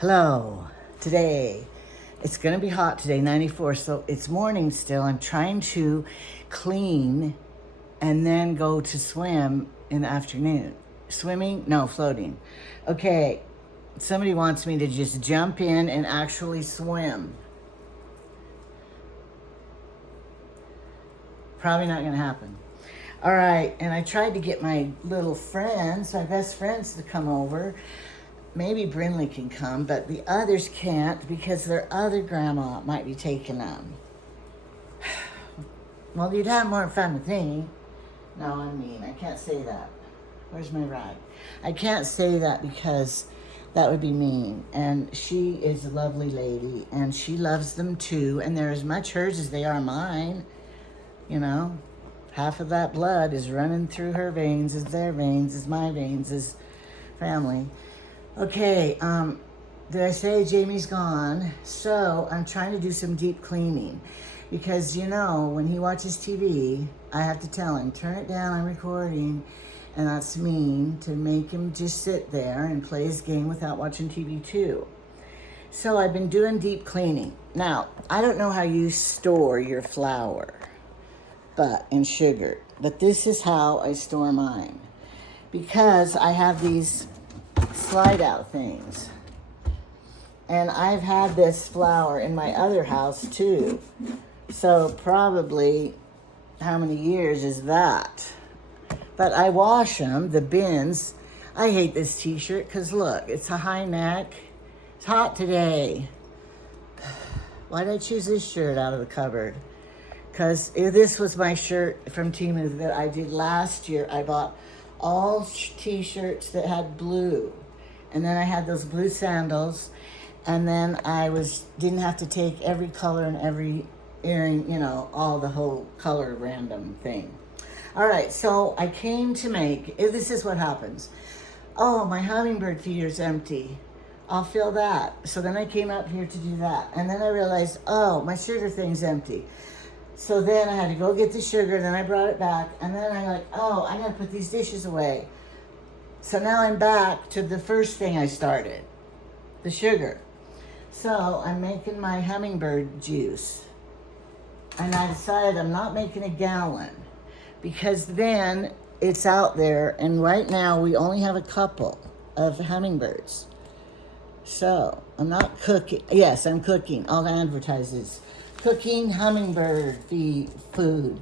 Hello. Today, it's going to be hot today, 94, so it's morning still. I'm trying to clean and then go to swim in the afternoon. Swimming? No, floating. Okay, somebody wants me to just jump in and actually swim. Probably not going to happen. All right, and I tried to get my little friends, my best friends, to come over. Maybe Brinley can come, but the others can't because their other grandma might be taking them. Well, you'd have more fun with me. No, I'm mean. I can't say that. Where's my rag? I can't say that because that would be mean. And she is a lovely lady, and she loves them too, and they're as much hers as they are mine. You know, half of that blood is running through her veins, is their veins, is my veins, is family. Okay, did I say Jamie's gone? So I'm trying to do some deep cleaning because, you know, when he watches TV, I have to tell him, turn it down, I'm recording. And that's mean to make him just sit there and play his game without watching TV too. So I've been doing deep cleaning. Now, I don't know how you store your flour and sugar, but this is how I store mine because I have these slide out things. And I've had this flour in my other house too. So probably how many years is that? But I wash them, the bins. I hate this t-shirt because look, it's a high neck. It's hot today. Why did I choose this shirt out of the cupboard? Because this was my shirt from Temu that I did last year. I bought all t-shirts that had blue. And then I had those blue sandals. And then I didn't have to take every color and every earring, you know, all the whole color random thing. All right, so I came to this is what happens. Oh, my hummingbird feeder's empty. I'll fill that. So then I came up here to do that. And then I realized, oh, my sugar thing's empty. So then I had to go get the sugar, then I brought it back, and then I gotta put these dishes away. So now I'm back to the first thing I started, the sugar. So I'm making my hummingbird juice. And I decided I'm not making a gallon because then it's out there, and right now we only have a couple of hummingbirds. So I'm not cooking. Yes, I'm cooking. I'll advertise this. Cooking hummingbird food.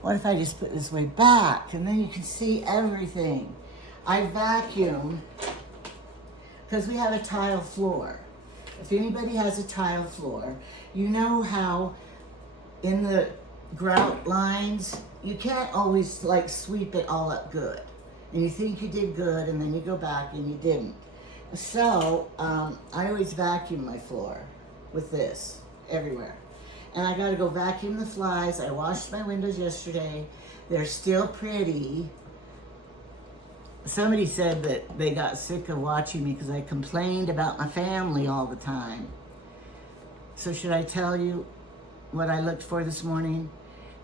What if I just put this way back and then you can see everything? I vacuum because we have a tile floor. If anybody has a tile floor, you know how in the grout lines, you can't always like sweep it all up good. And you think you did good and then you go back and you didn't. So I always vacuum my floor with this everywhere. And I gotta go vacuum the flies. I washed my windows yesterday. They're still pretty. Somebody said that they got sick of watching me because I complained about my family all the time. So should I tell you what I looked for this morning?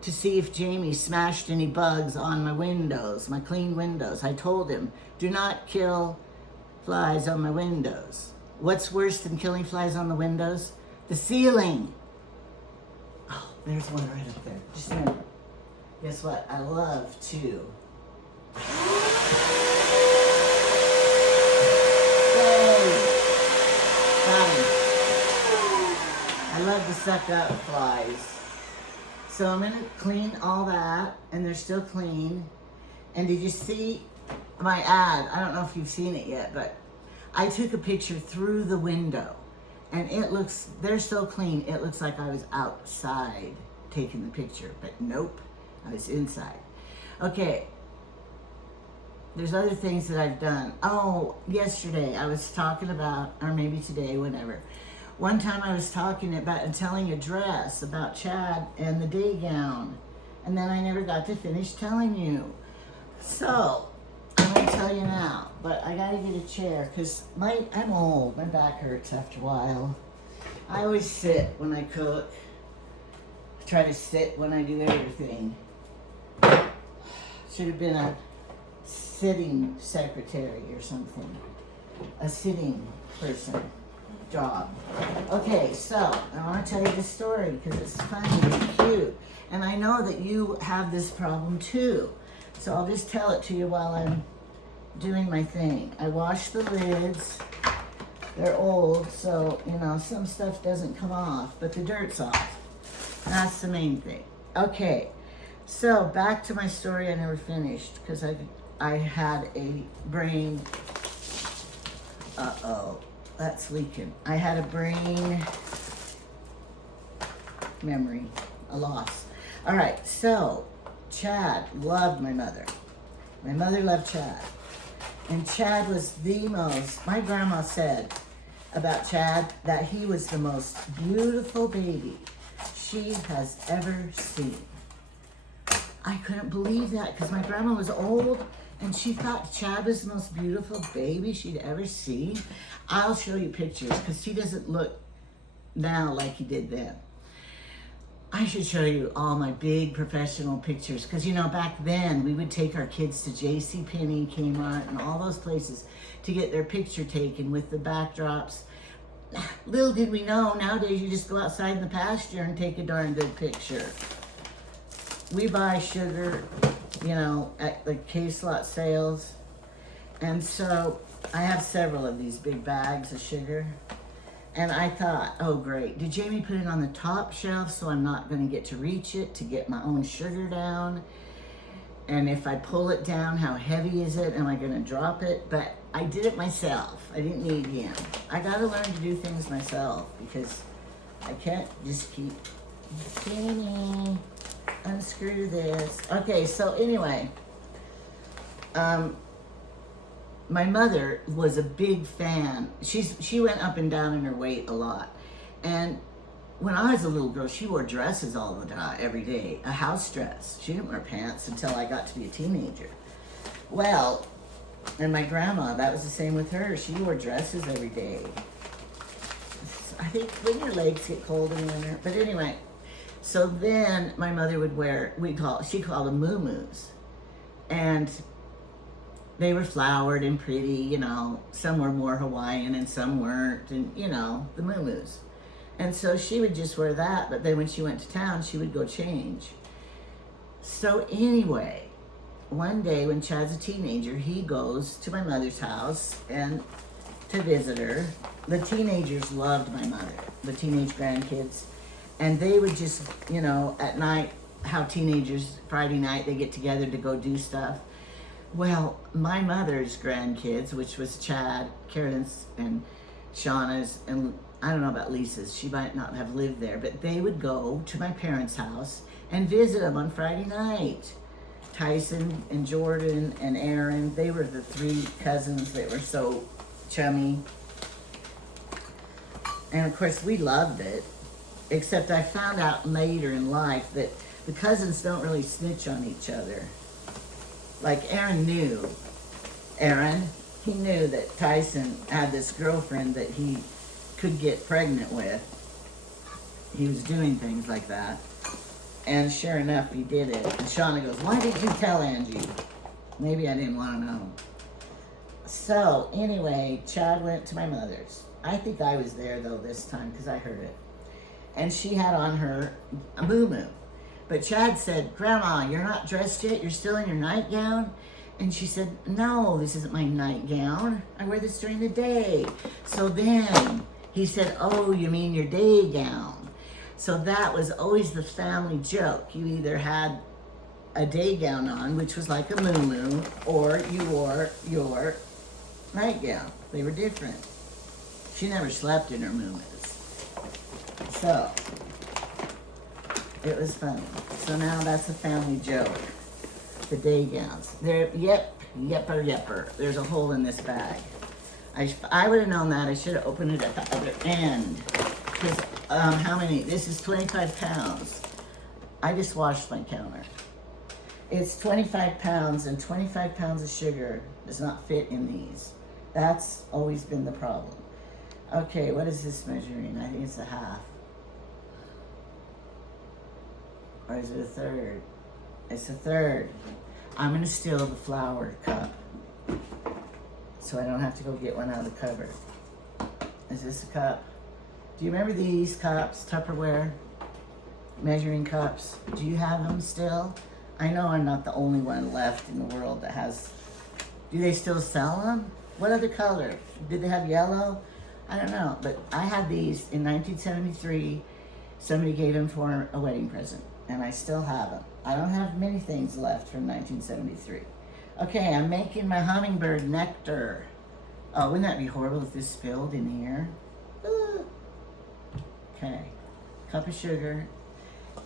To see if Jamie smashed any bugs on my windows, my clean windows. I told him, do not kill flies on my windows. What's worse than killing flies on the windows? The ceiling. Oh, there's one right up there. Just a minute. Guess what? I love to. I love to suck up flies. So I'm gonna clean all that, and they're still clean. And did you see my ad? I don't know if you've seen it yet, but I took a picture through the window. And they're so clean, it looks like I was outside taking the picture, but nope, I was inside. Okay, there's other things that I've done. Oh, yesterday I was talking about, or maybe today, whatever. One time I was talking about and telling a dress about Chad and the day gown, and then I never got to finish telling you. So, I'm gonna tell you now, but I gotta get a chair because I'm old. My back hurts after a while. I always sit when I cook. I try to sit when I do everything. Should have been a sitting secretary or something. A sitting person. job. Okay, so I want to tell you this story because it's funny and cute. And I know that you have this problem too. So I'll just tell it to you while I'm doing my thing. I washed the lids. They're old, so, you know, some stuff doesn't come off, but the dirt's off. That's the main thing. Okay, so back to my story I never finished because I had a brain, that's leaking. I had a brain memory, a loss. All right, so Chad loved my mother. My mother loved Chad. And Chad was the most, my grandma said about Chad that he was the most beautiful baby she has ever seen. I couldn't believe that because my grandma was old and she thought Chad was the most beautiful baby she'd ever seen. I'll show you pictures because he doesn't look now like he did then. I should show you all my big professional pictures because, you know, back then we would take our kids to JCPenney, Kmart, and all those places to get their picture taken with the backdrops. Little did we know, nowadays you just go outside in the pasture and take a darn good picture. We buy sugar, you know, at the case lot sales. And so I have several of these big bags of sugar. And I thought, oh great, did Jamie put it on the top shelf so I'm not going to get to reach it to get my own sugar down? And if I pull it down, how heavy is it? Am I going to drop it? But I did it myself. I didn't need him. I got to learn to do things myself because I can't just keep, Jamie, unscrew this. Okay, so anyway, my mother was a big fan. She went up and down in her weight a lot. And when I was a little girl, she wore dresses all the time, every day, a house dress. She didn't wear pants until I got to be a teenager. Well, and my grandma, that was the same with her. She wore dresses every day. I think when your legs get cold in the winter. But anyway, so then my mother would wear, she called them moo-moos. And they were flowered and pretty, you know. Some were more Hawaiian and some weren't, and you know, the moo-moos. And so she would just wear that, but then when she went to town, she would go change. So anyway, one day when Chad's a teenager, he goes to my mother's house and to visit her. The teenagers loved my mother, the teenage grandkids. And they would just, you know, at night, how teenagers, Friday night, they get together to go do stuff. Well, my mother's grandkids, which was Chad, Carolyn's, and Shauna's, and I don't know about Lisa's, she might not have lived there, but they would go to my parents' house and visit them on Friday night. Tyson and Jordan and Aaron, they were the three cousins that were so chummy. And of course, we loved it, except I found out later in life that the cousins don't really snitch on each other. Like Aaron knew, he knew that Tyson had this girlfriend that he could get pregnant with. He was doing things like that. And sure enough, he did it. And Shauna goes, why didn't you tell Angie? Maybe I didn't want to know. So anyway, Chad went to my mother's. I think I was there though this time because I heard it. And she had on her a moo-moo. But Chad said, Grandma, you're not dressed yet? You're still in your nightgown? And she said, no, this isn't my nightgown. I wear this during the day. So then he said, oh, you mean your day gown. So that was always the family joke. You either had a day gown on, which was like a moo-moo, or you wore your nightgown. They were different. She never slept in her moo-moos. So it was funny. So now that's a family joke. The day gowns. They're, yepper. There's a hole in this bag. I would have known that. I should have opened it at the other end. Because, how many? This is 25 pounds. I just washed my counter. It's 25 pounds, and 25 pounds of sugar does not fit in these. That's always been the problem. Okay, what is this measuring? I think it's a half. Or is it a third? It's a third. I'm gonna steal the flour cup so I don't have to go get one out of the cupboard. Is this a cup? Do you remember these cups, Tupperware? Measuring cups? Do you have them still? I know I'm not the only one left in the world that has. Do they still sell them? What other color? Did they have yellow? I don't know, but I had these in 1973. Somebody gave them for a wedding present, and I still have them. I don't have many things left from 1973. Okay, I'm making my hummingbird nectar. Oh, wouldn't that be horrible if this spilled in here? Okay, cup of sugar.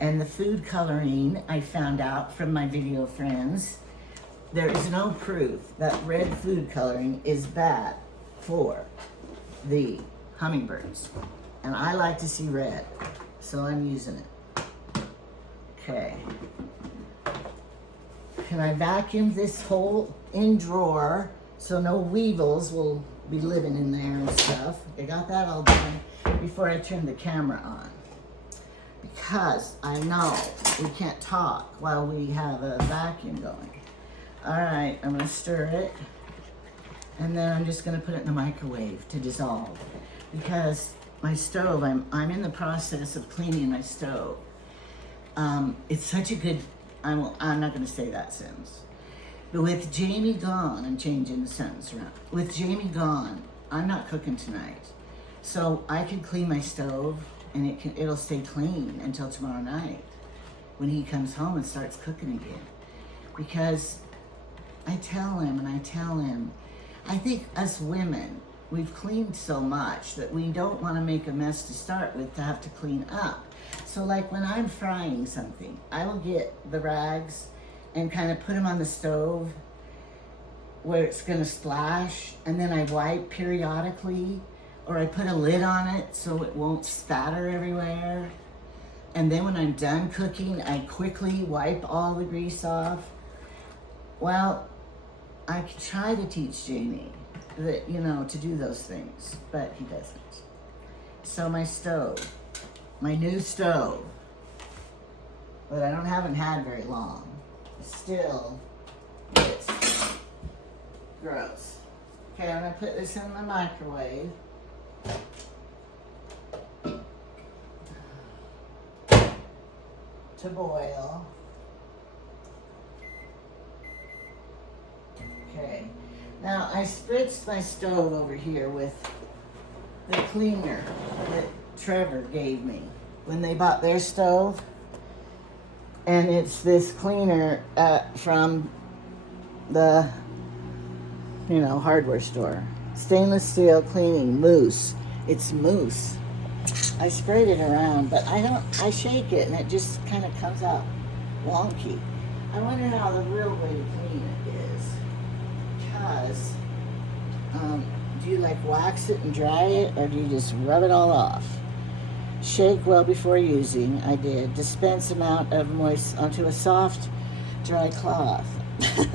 And the food coloring, I found out from my video friends, there is no proof that red food coloring is bad for the hummingbirds. And I like to see red, so I'm using it. Okay. Can I vacuum this whole in drawer so no weevils will be living in there and stuff? I got that all done before I turn the camera on. Because I know we can't talk while we have a vacuum going. All right, I'm gonna stir it. And then I'm just gonna put it in the microwave to dissolve. Because my stove, I'm in the process of cleaning my stove. It's such a good, I'm not gonna say that sentence. But with Jamie gone, I'm changing the sentence around. With Jamie gone, I'm not cooking tonight. So I can clean my stove and it'll stay clean until tomorrow night when he comes home and starts cooking again. Because I tell him, I think us women, we've cleaned so much that we don't want to make a mess to start with to have to clean up. So like when I'm frying something, I will get the rags and kind of put them on the stove where it's gonna splash, and then I wipe periodically, or I put a lid on it so it won't spatter everywhere. And then when I'm done cooking, I quickly wipe all the grease off. Well, I could try to teach Jamie that, to do those things, but he doesn't. So my stove, my new stove, that I haven't had very long, still it's gross. Okay, I'm gonna put this in the microwave. To boil. Okay, now I spritzed my stove over here with the cleaner that Trevor gave me when they bought their stove. And it's this cleaner from the, hardware store. Stainless steel cleaning, mousse. It's mousse. I sprayed it around, but I shake it and it just kind of comes out wonky. I wonder how the real way to clean it is. Because, do you wax it and dry it, or do you just rub it all off? Shake well before using. I did. Dispense amount of moist onto a soft, dry cloth. You're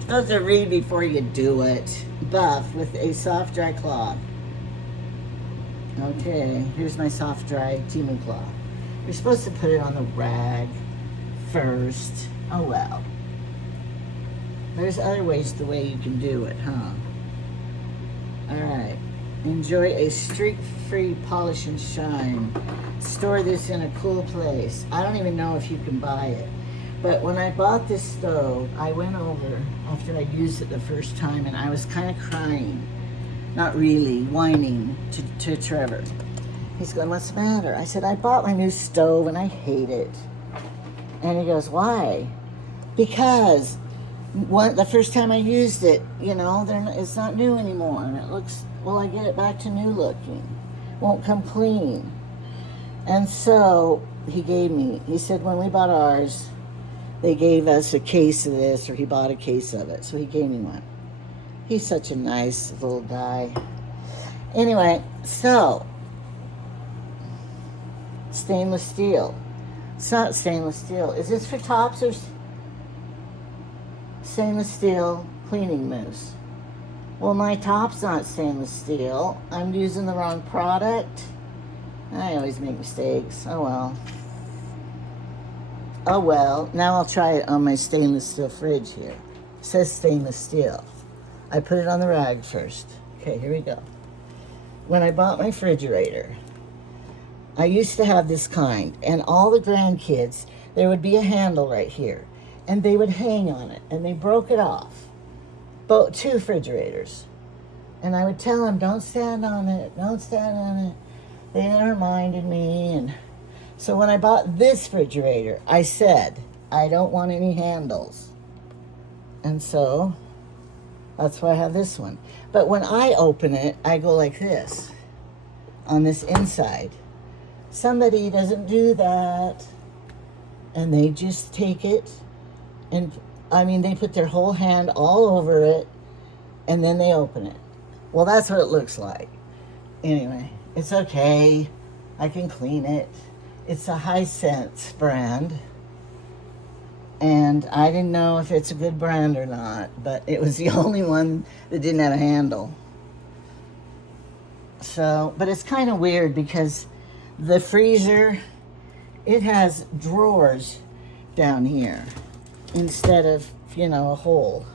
supposed to read before you do it. Buff with a soft, dry cloth. Okay, here's my soft, dry teeming cloth. You're supposed to put it on the rag first. Oh well. There's other ways the way you can do it, huh? Alright. Enjoy a streak-free polish and shine. Store this in a cool place. I don't even know if you can buy it. But when I bought this stove, I went over after I used it the first time and I was kind of crying. Not really, whining to Trevor. He's going, "What's the matter?" I said, "I bought my new stove and I hate it." And he goes, "Why?" "Because the first time I used it, it's not new anymore. And it looks, I get it back to new looking. Won't come clean." And so he said when we bought ours, they gave us a case of this, or he bought a case of it. So he gave me one. He's such a nice little guy. Anyway, so stainless steel. It's not stainless steel. Is this for tops or stainless steel cleaning mousse? Well, my top's not stainless steel. I'm using the wrong product. I always make mistakes. Oh well. Oh well. Now I'll try it on my stainless steel fridge here. It says stainless steel. I put it on the rag first. Okay, here we go. When I bought my refrigerator, I used to have this kind, and all the grandkids, there would be a handle right here, and they would hang on it, and they broke it off. Both 2 refrigerators. And I would tell them, don't stand on it, don't stand on it. They never minded me. And so when I bought this refrigerator, I said, I don't want any handles. And so that's why I have this one. But when I open it, I go like this on this inside. Somebody doesn't do that. And they just take it and, I mean, they put their whole hand all over it and then they open it. Well, that's what it looks like. Anyway, it's okay. I can clean it. It's a Hisense brand. And I didn't know if it's a good brand or not, but it was the only one that didn't have a handle. So, but it's kind of weird because the freezer, it has drawers down here instead of, you know, a hole.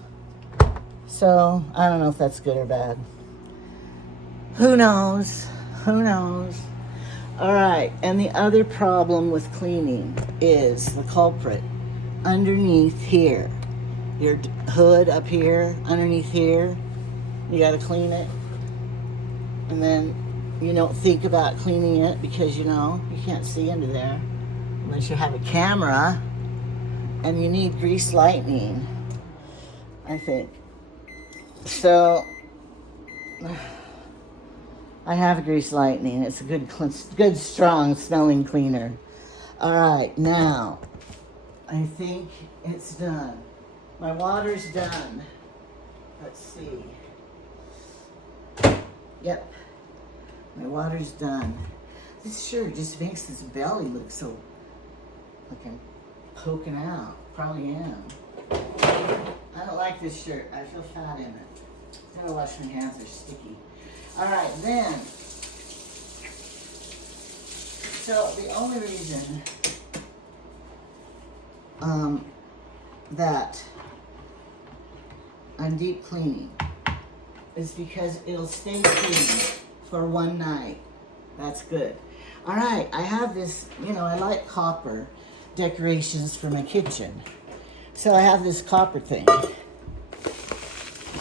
So, I don't know if that's good or bad. Who knows? Who knows? All right, and the other problem with cleaning is the culprit underneath here. Your hood up here, underneath here, you gotta clean it. And then you don't think about cleaning it because, you know, you can't see under there unless you have a camera. And you need grease lightning, I think. So, I have a grease lightning. It's a good strong smelling cleaner. All right, now, I think it's done. My water's done. Let's see. Yep, my water's done. This shirt just makes this belly look so, like I'm poking out. Probably am. I don't like this shirt. I feel fat in it. Gotta wash my hands, they're sticky. All right, then. So the only reason that I'm deep cleaning is because it'll stay clean for one night. That's good. All right, I have this, you know, I like copper decorations for my kitchen. So I have this copper thing.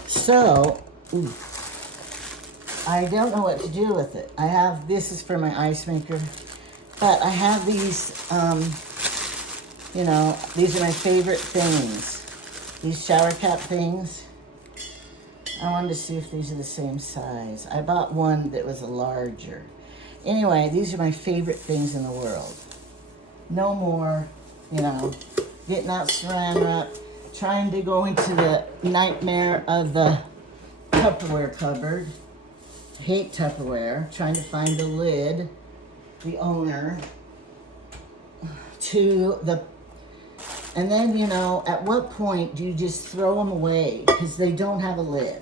So, I don't know what to do with it. I have, this is for my ice maker, but I have these, you know, these are my favorite things. These shower cap things. I wanted to see if these are the same size. I bought one that was larger. Anyway, these are my favorite things in the world. No more, you know, getting out Saran wrap, trying to go into the nightmare of the Tupperware cupboard. Hate Tupperware, trying to find the lid, the owner, to the, and then, you know, at what point do you just throw them away because they don't have a lid?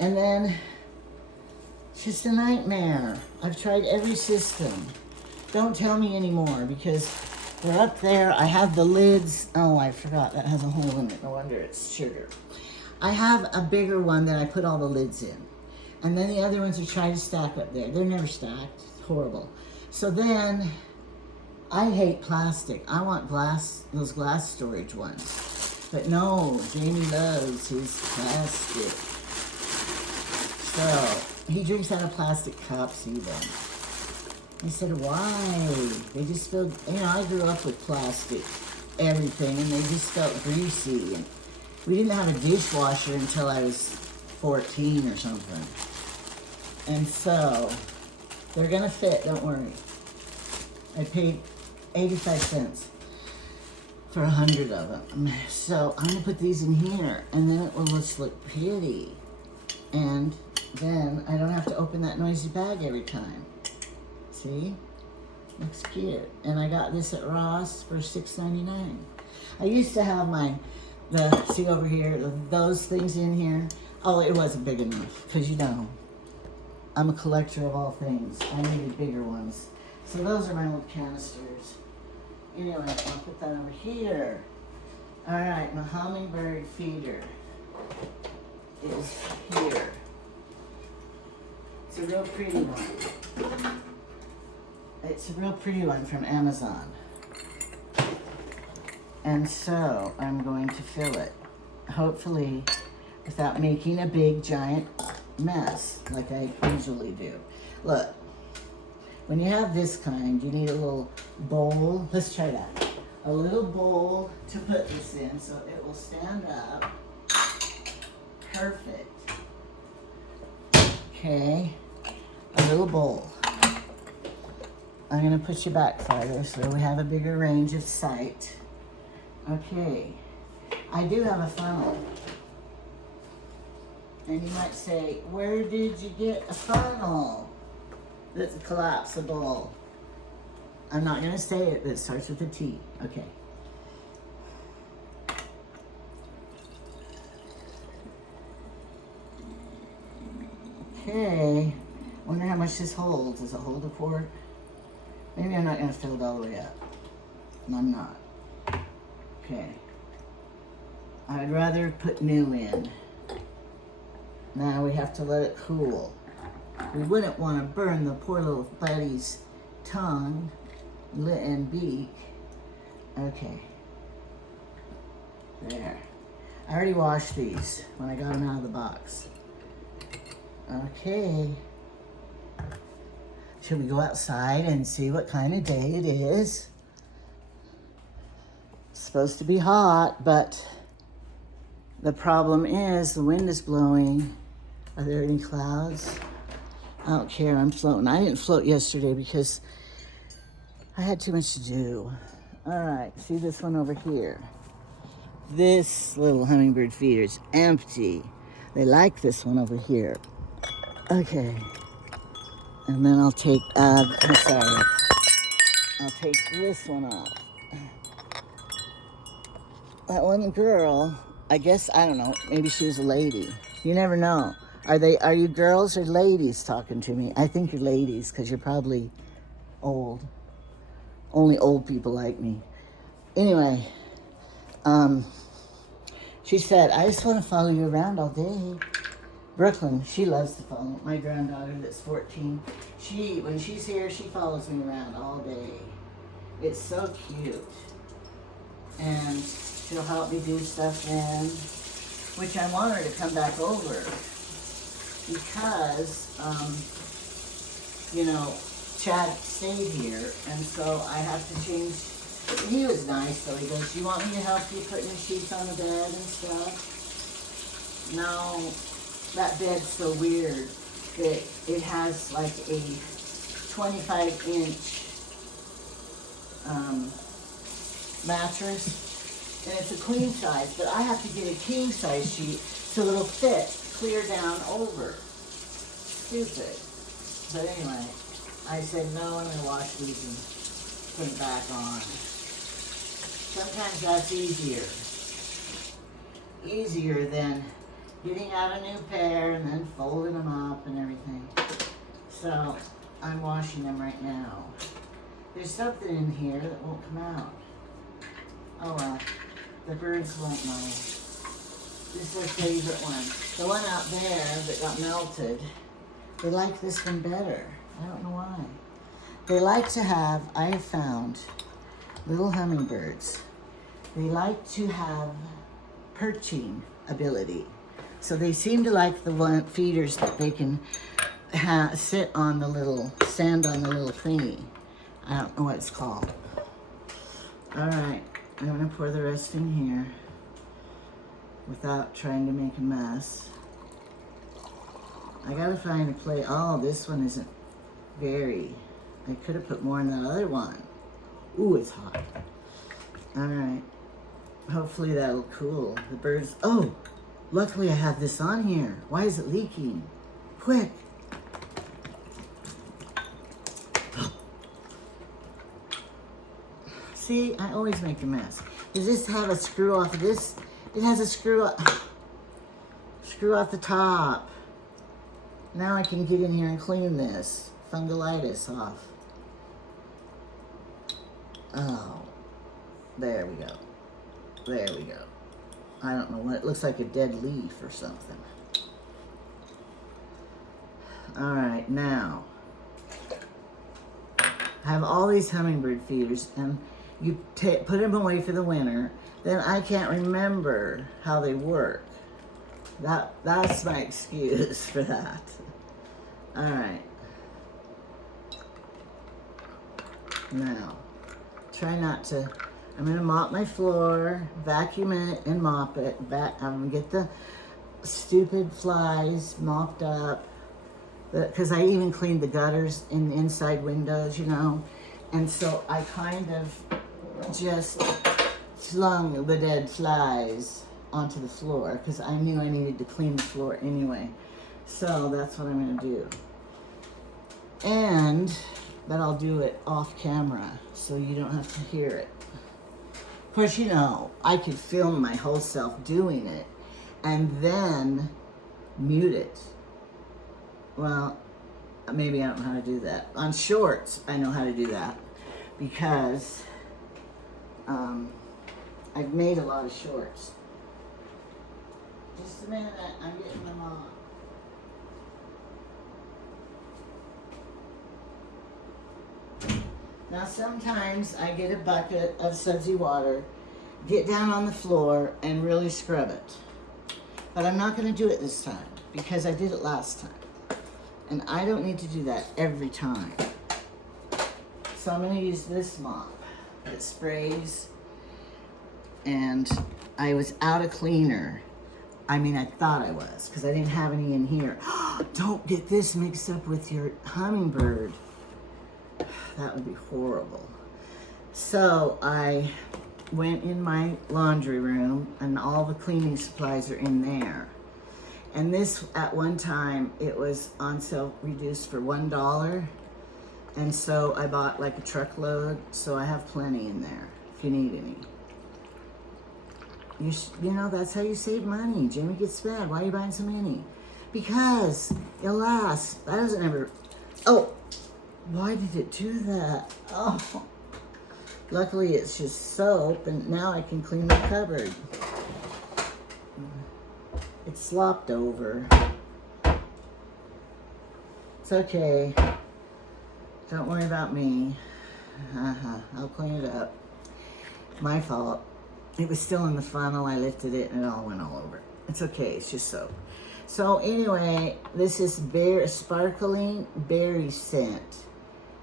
And then, it's just a nightmare. I've tried every system. Don't tell me anymore because they're up there. I have the lids. Oh, I forgot that has a hole in it. No wonder it's sugar. I have a bigger one that I put all the lids in. And then the other ones are trying to stack up there. They're never stacked. It's horrible. So then, I hate plastic. I want glass, those glass storage ones. But no, Jamie loves his plastic. So, he drinks out of plastic cups even. I said, why? They just feel, you know, I grew up with plastic, everything, and they just felt greasy. And we didn't have a dishwasher until I was 14 or something. And so, they're gonna fit, don't worry. I paid 85 cents for 100 of them. So, I'm gonna put these in here, and then it will just look pretty. And then I don't have to open that noisy bag every time. See? Looks cute. And I got this at Ross for $6.99. I used to have see over here, those things in here. Oh, it wasn't big enough, because you know, I'm a collector of all things. I needed bigger ones. So those are my little canisters. Anyway, I'll put that over here. All right, my Hummingbird feeder is here. It's a real pretty one. It's a real pretty one from Amazon. And so I'm going to fill it, hopefully without making a big giant mess like I usually do. Look, when you have this kind, you need a little bowl. Let's try that. A little bowl to put this in so it will stand up. Perfect. Okay, a little bowl. I'm gonna put you back farther so we have a bigger range of sight. Okay, I do have a funnel. And you might say, where did you get a funnel that's collapsible? I'm not gonna say it, but it starts with a T. Okay. Okay, wonder how much this holds. Does it hold a quart? Maybe I'm not gonna fill it all the way up. And I'm not. Okay. I'd rather put new in. Now we have to let it cool. We wouldn't want to burn the poor little buddy's tongue and beak. Okay. There. I already washed these when I got them out of the box. Okay. Should we go outside and see what kind of day it is? It's supposed to be hot, but the problem is the wind is blowing. Are there any clouds? I don't care, I'm floating. I didn't float yesterday because I had too much to do. All right, see this one over here? This little hummingbird feeder is empty. They like this one over here. Okay. And then I'll take, I'll take this one off. That one girl, I guess, I don't know, maybe she was a lady. You never know. Are you girls or ladies talking to me? I think you're ladies because you're probably old. Only old people like me. Anyway, she said, I just want to follow you around all day. Brooklyn, she loves to follow. My granddaughter that's 14, when she's here, she follows me around all day. It's so cute. And she'll help me do stuff then, which I want her to come back over because, Chad stayed here, and so I have to change. He was nice, though. He goes, do you want me to help you put your sheets on the bed and stuff? No. That bed's so weird that it has like a 25-inch mattress, and it's a queen size, but I have to get a king size sheet so it'll fit clear down over. Stupid. But anyway, I said, no, I'm gonna wash these and put it back on. Sometimes that's easier. Easier than getting out a new pair and then folding them up and everything. So I'm washing them right now. There's something in here that won't come out. Oh well, the birds won't know. This is their favorite one. The one out there that got melted, they like this one better. I don't know why. They like to have, I have found, little hummingbirds. They like to have perching ability. So they seem to like the feeders that they can stand on the little thingy. I don't know what it's called. All right, I'm gonna pour the rest in here without trying to make a mess. I gotta find a place. Oh, this one isn't very. I could have put more in that other one. Ooh, it's hot. All right, hopefully that'll cool. The birds, oh! Luckily I have this on here. Why is it leaking? Quick. See, I always make a mess. Does this have a screw off of this? It has a screw off the top. Now I can get in here and clean this fungalitis off. Oh, there we go. There we go. I don't know what, it looks like a dead leaf or something. All right, right, now, I have all these hummingbird feeders, and you put them away for the winter, then I can't remember how they work. That's my excuse for that. All right. Now, try not to, I'm gonna mop my floor, vacuum it and mop it. I'm gonna get the stupid flies mopped up, because I even cleaned the gutters in the inside windows, you know. And so I kind of just flung the dead flies onto the floor because I knew I needed to clean the floor anyway. So that's what I'm gonna do. And but I'll do it off camera so you don't have to hear it. Of course, you know, I could film my whole self doing it and then mute it. Well, maybe I don't know how to do that. On shorts, I know how to do that because I've made a lot of shorts. Just a minute, I'm getting them on. Now sometimes I get a bucket of sudsy water, get down on the floor and really scrub it. But I'm not gonna do it this time because I did it last time. And I don't need to do that every time. So I'm gonna use this mop that sprays, and I was out of cleaner. I mean, I thought I was, because I didn't have any in here. Don't get this mixed up with your Hummingbird. That would be horrible. So I went in my laundry room, and all the cleaning supplies are in there. And this, at one time, it was on sale, reduced for $1. And so I bought like a truckload, so I have plenty in there if you need any. You know, that's how you save money. Jimmy gets mad. Why are you buying so many? Because it'll last. That doesn't ever... Oh, why did it do that? Oh, luckily it's just soap, and now I can clean the cupboard. It slopped over. It's okay. Don't worry about me. I'll clean it up. My fault. It was still in the funnel. I lifted it and it all went all over. It's okay. It's just soap. So anyway, this is Sparkling Berry Scent.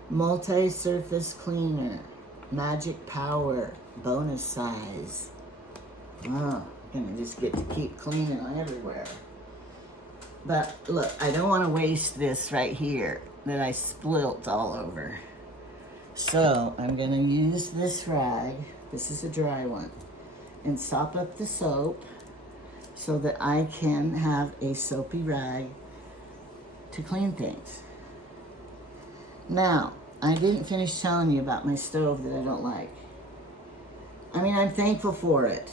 Multi-surface cleaner. Magic power. Bonus size. Oh, I'm gonna just get to keep cleaning everywhere. But look, I don't want to waste this right here that I spilt all over. So I'm gonna use this rag. This is a dry one. And sop up the soap so that I can have a soapy rag to clean things. Now, I didn't finish telling you about my stove that I don't like. I mean, I'm thankful for it.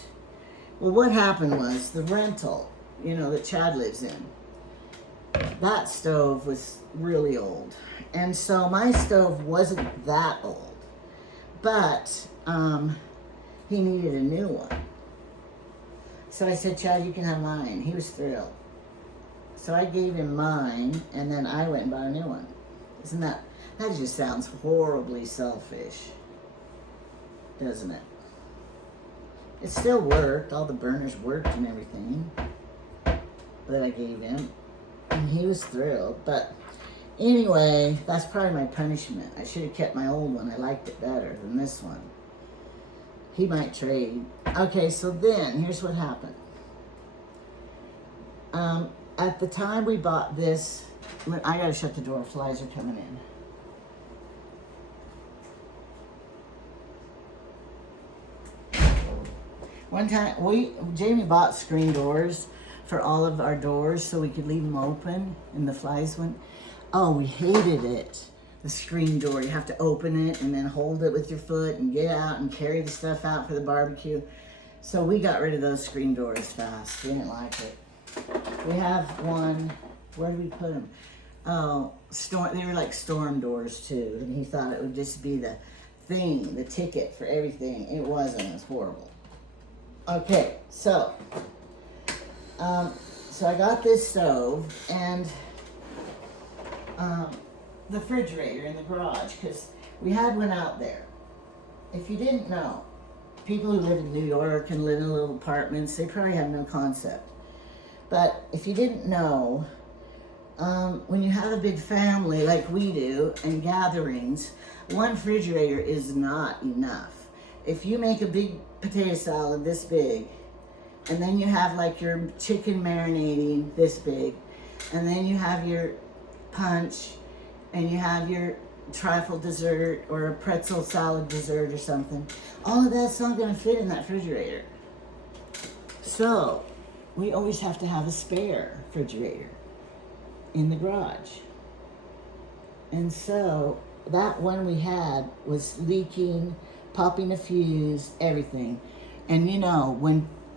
Well, what happened was the rental, you know, that Chad lives in, that stove was really old. And so my stove wasn't that old, but he needed a new one. So I said, Chad, you can have mine. He was thrilled. So I gave him mine, and then I went and bought a new one. Isn't that just sounds horribly selfish, doesn't it? It still worked. All the burners worked and everything that I gave him, and he was thrilled. But anyway, that's probably my punishment. I should have kept my old one. I liked it better than this one. He might trade. Okay, so then, here's what happened. At the time we bought this, I gotta shut the door, flies are coming in. One time, Jamie bought screen doors for all of our doors so we could leave them open and the flies went. Oh, we hated it. The screen door, you have to open it and then hold it with your foot and get out and carry the stuff out for the barbecue. So we got rid of those screen doors fast. We didn't like it. We have one, where do we put them? Oh, they were like storm doors too. And he thought it would just be the thing, the ticket for everything. It wasn't, it was horrible. Okay, so I got this stove, and the refrigerator in the garage, because we had one out there. If you didn't know, people who live in New York and live in little apartments, they probably have no concept. But if you didn't know, when you have a big family like we do and gatherings, one refrigerator is not enough. If you make a big potato salad this big, and then you have like your chicken marinating this big, and then you have your punch, and you have your trifle dessert or a pretzel salad dessert or something, all of that's not going to fit in that refrigerator. So we always have to have a spare refrigerator in the garage. And so that one we had was leaking, popping a fuse, everything. And you know,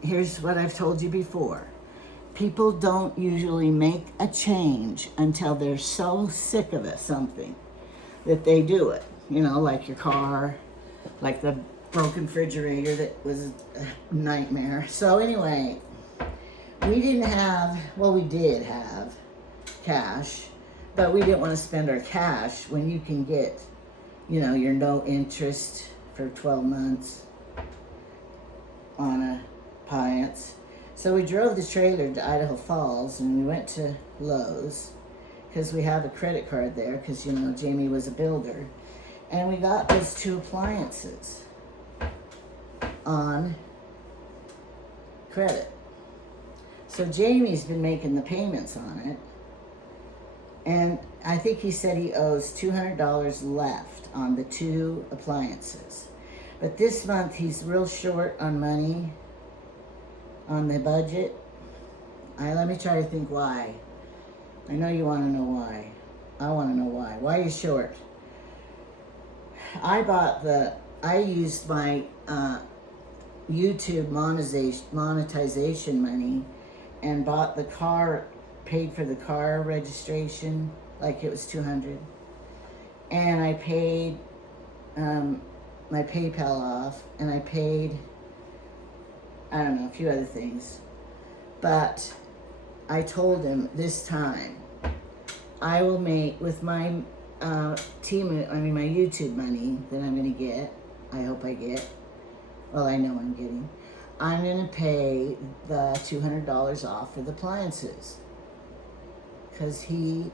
here's what I've told you before. People don't usually make a change until they're so sick of something that they do it. You know, like your car, like the broken refrigerator that was a nightmare. So anyway, we did have cash, but we didn't want to spend our cash when you can get, you know, your no interest for 12 months on a Appliance. So we drove the trailer to Idaho Falls and we went to Lowe's because we have a credit card there because, you know, Jamie was a builder. And we got those 2 appliances on credit. So Jamie's been making the payments on it. And I think he said he owes $200 left on the 2 appliances. But this month he's real short on money on the budget. Let me try to think why. I know you want to know why. I want to know why. Why are you short? I used my YouTube monetization money and bought the car, paid for the car registration, like it was $200. And I paid my PayPal off, and I paid, I don't know, a few other things. But I told him this time, I will make with my my YouTube money that I'm gonna get, I hope I get, well, I know I'm getting, I'm gonna pay the $200 off for the appliances. Cause he,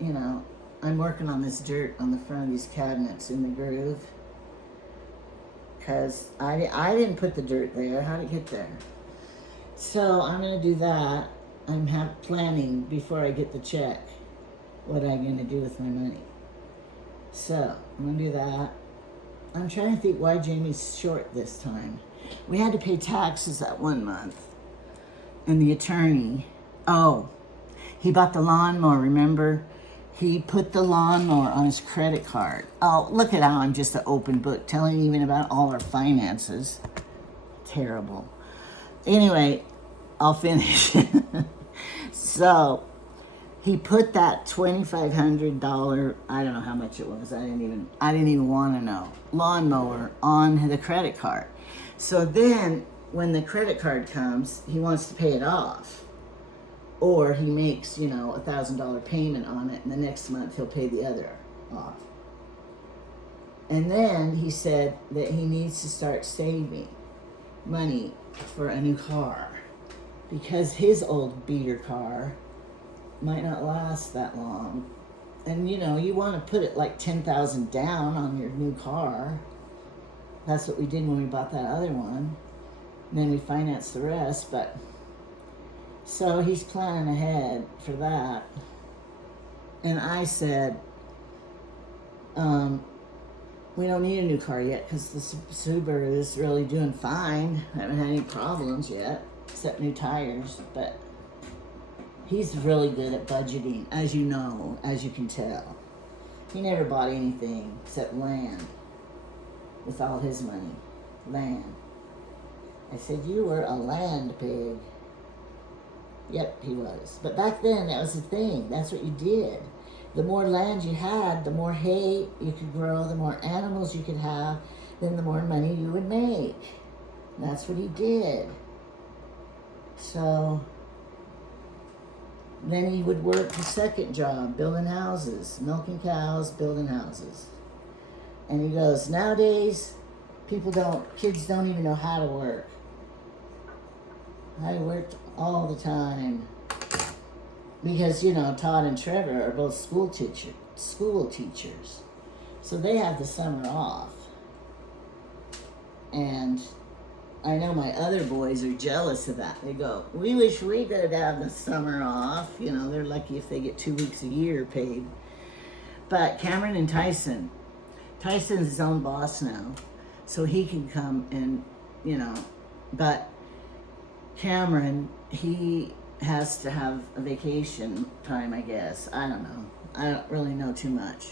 you know, I'm working on this dirt on the front of these cabinets in the groove. Cause I didn't put the dirt there, how'd it get there? So I'm gonna do that. I'm planning before I get the check what I'm gonna do with my money. So I'm gonna do that. I'm trying to think why Jamie's short this time. We had to pay taxes that 1 month. And the attorney, he bought the lawnmower, remember? He put the lawnmower on his credit card. Oh, look at how I'm just an open book, telling you even about all our finances. Terrible. Anyway, I'll finish. So, he put that $2,500, I don't know how much it was, I didn't even want to know, lawnmower on the credit card. So then, when the credit card comes, he wants to pay it off. Or he makes, you know, $1,000 payment on it, and the next month he'll pay the other off. And then he said that he needs to start saving money for a new car because his old beater car might not last that long. And you know, you want to put it like $10,000 down on your new car. That's what we did when we bought that other one. And then we financed the rest, but so he's planning ahead for that. And I said, we don't need a new car yet because the Subaru is really doing fine. I haven't had any problems yet, except new tires. But he's really good at budgeting, as you know, as you can tell. He never bought anything except land with all his money. Land. I said, you were a land pig. Yep, he was. But back then, that was the thing. That's what you did. The more land you had, the more hay you could grow, the more animals you could have, then the more money you would make. And that's what he did. So, Then he would work the second job, building houses, milking cows, building houses. And he goes, nowadays, kids don't even know how to work. I worked all the time. Because, Todd and Trevor are both school teachers. So they have the summer off. And I know my other boys are jealous of that. They go, we wish we could have the summer off. They're lucky if they get 2 weeks a year paid. But Cameron and Tyson's his own boss now. So he can come and, but Cameron, he has to have a vacation time, I guess. I don't know. I don't really know too much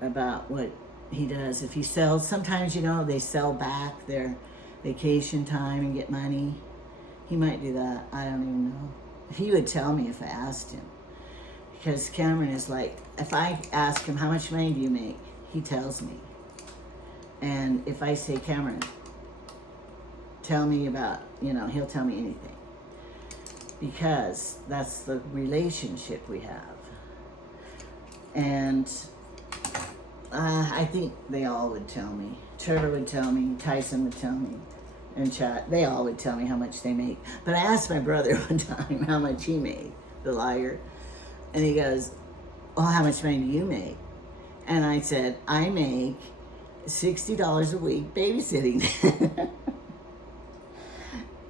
about what he does. If he sells, sometimes, they sell back their vacation time and get money. He might do that. I don't even know. He would tell me if I asked him. Because Cameron is like, if I ask him, how much money do you make? He tells me. And if I say, Cameron, tell me about, he'll tell me anything. Because that's the relationship we have. And I think they all would tell me. Trevor would tell me, Tyson would tell me, and Chad, they all would tell me how much they make. But I asked my brother one time how much he made, the liar. And he goes, well, how much money do you make? And I said, I make $60 a week babysitting.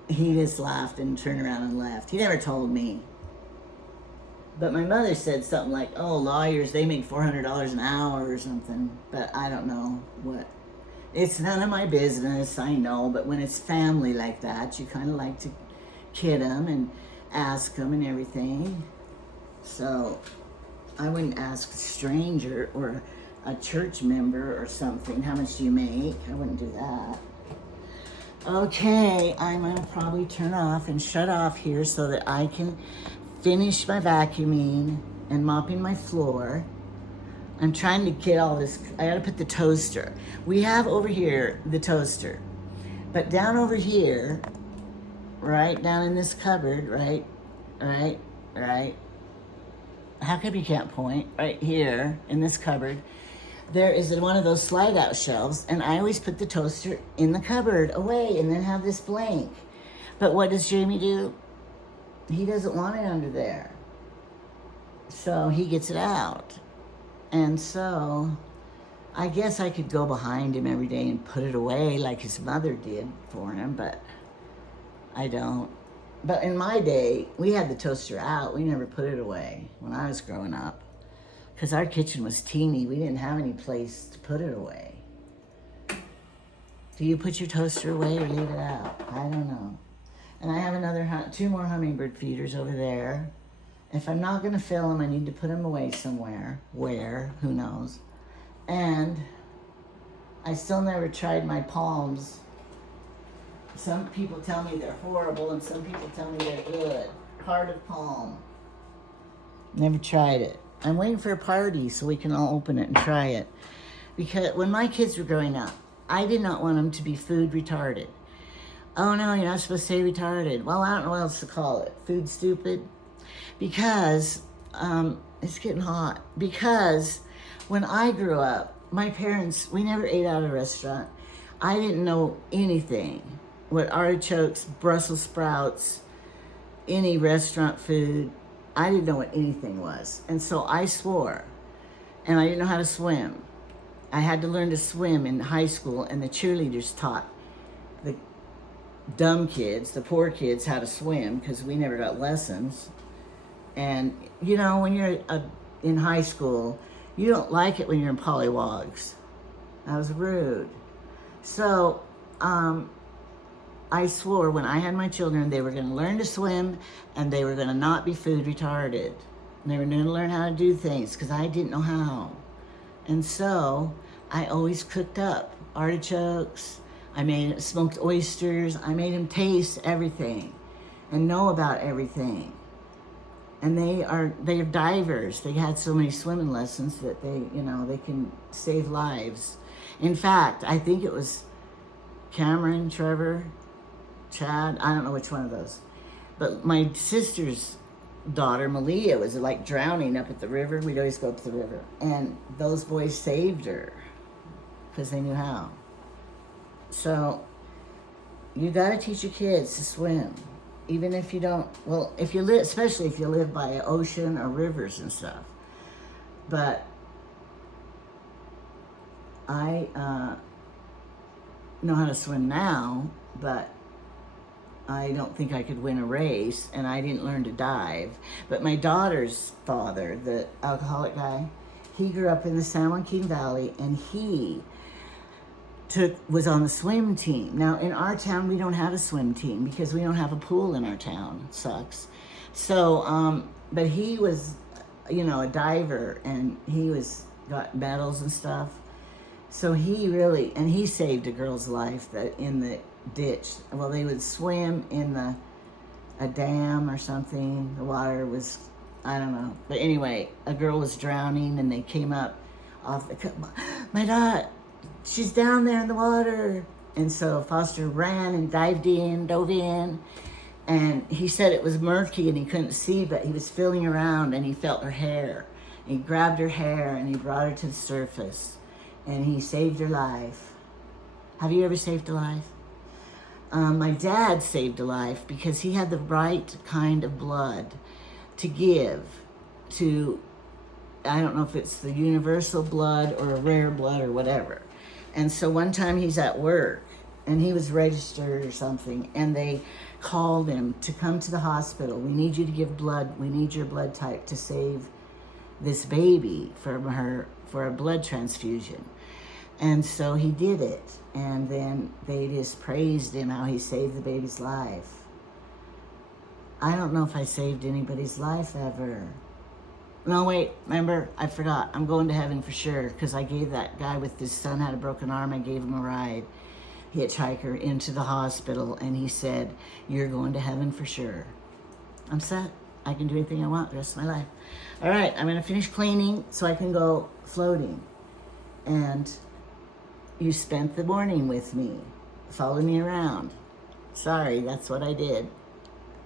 He just laughed and turned around and left. He never told me. But my mother said something like, oh, lawyers, they make $400 an hour or something. But I don't know what. It's none of my business, I know. But when it's family like that, you kind of like to kid them and ask them and everything. So I wouldn't ask a stranger or a church member or something, how much do you make? I wouldn't do that. Okay, I'm going to probably turn off and shut off here so that I can finish my vacuuming and mopping my floor. I'm trying to get all this. I got to put the toaster. We have over here the toaster. But down over here, right down in this cupboard, right. How come you can't point? Right here in this cupboard, there is one of those slide out shelves, and I always put the toaster in the cupboard away and then have this blank. But what does Jamie do? He doesn't want it under there. So he gets it out. And so I guess I could go behind him every day and put it away like his mother did for him, but I don't. But in my day, we had the toaster out. We never put it away when I was growing up. Because our kitchen was teeny. We didn't have any place to put it away. Do you put your toaster away or leave it out? I don't know. And I have two more hummingbird feeders over there. If I'm not going to fill them, I need to put them away somewhere. Where? Who knows? And I still never tried my palms. Some people tell me they're horrible, and some people tell me they're good. Heart of palm. Never tried it. I'm waiting for a party so we can all open it and try it. Because when my kids were growing up, I did not want them to be food retarded. Oh no, you're not supposed to say retarded. Well, I don't know what else to call it. Food stupid. Because, it's getting hot. Because when I grew up, my parents, we never ate out of a restaurant. I didn't know anything. What artichokes, Brussels sprouts, any restaurant food, I didn't know what anything was. And so I swore. And I didn't know how to swim. I had to learn to swim in high school, and the cheerleaders taught the dumb kids, the poor kids, how to swim because we never got lessons. And, when you're in high school, you don't like it when you're in polywogs. That was rude. So, I swore when I had my children, they were going to learn to swim and they were going to not be food retarded. And they were going to learn how to do things because I didn't know how. And so I always cooked up artichokes. I made smoked oysters. I made them taste everything and know about everything. And they are divers. They had so many swimming lessons that they can save lives. In fact, I think it was Cameron, Trevor, Chad, I don't know which one of those. But my sisters daughter Malia was like drowning up at the river. We'd always go up to the river, and those boys saved her because they knew how. So you got to teach your kids to swim, even if you don't. Well, if you live, especially if you live by an ocean or rivers and stuff. But I know how to swim now, but I don't think I could win a race, and I didn't learn to dive. But my daughter's father, the alcoholic guy, he grew up in the San Joaquin Valley, and he was on the swim team. Now, in our town, we don't have a swim team because we don't have a pool in our town. Sucks. So, but he was, a diver, and he got medals and stuff. So he saved a girl's life that in the ditch. Well, they would swim in a dam or something. The water was, I don't know. But anyway, a girl was drowning, and they came up off my God, she's down there in the water. And so Foster ran and dove in, and he said it was murky and he couldn't see, but he was feeling around, and he felt her hair. And he grabbed her hair, and he brought her to the surface, and he saved her life. Have you ever saved a life? My dad saved a life because he had the right kind of blood to give to, I don't know if it's the universal blood or a rare blood or whatever. And so one time he's at work, and he was registered or something, and they called him to come to the hospital. We need you to give blood. We need your blood type to save this baby for a blood transfusion. And so he did it. And then they just praised him how he saved the baby's life. I don't know if I saved anybody's life ever. No, wait, remember, I forgot. I'm going to heaven for sure, because I gave that guy with his son had a broken arm, I gave him a ride, hitchhiker, into the hospital, and he said, you're going to heaven for sure. I'm set. I can do anything I want the rest of my life. All right, I'm going to finish cleaning so I can go floating. And you spent the morning with me. Follow me around. Sorry, that's what I did.